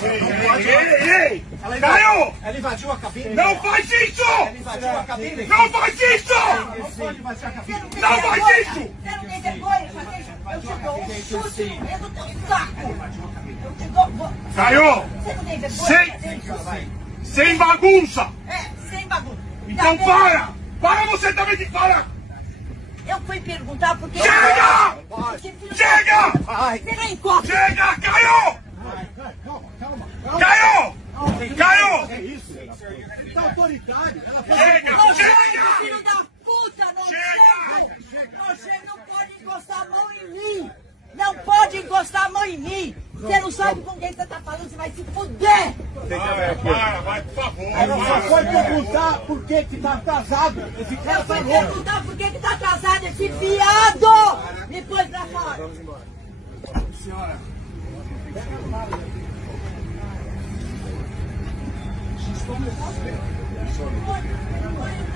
Ei! Caio! Ela invadiu a cabine. Não faz isso! Ela invadiu a cabine. Não faz isso! Não pode invadir a cabine. Não faz isso! Você não tem vergonha de fazer isso? Eu te dou um chute no meio do teu saco. Eu te dou... Caio! Você não tem vergonha de fazer isso? Sem bagunça! Sem bagunça. Então para! Para você também de para! Eu fui perguntar porque... Chega! Chega! Você não encosta. Chega! Caio! Caio! Caio! É isso. Tá autoritário. Ela Chega! Nojento, filho Chega! da puta! Chega! Nojento não pode encostar a mão em mim! Não pode encostar a mão em mim! Você não sabe com quem você tá falando, você vai se fuder! Vai, por favor! Ela só foi perguntar por que que tá atrasado. Esse cara Eu tá fui louco. perguntar por que tá atrasado esse viado! Me pôs pra fora! Senhora! Não pode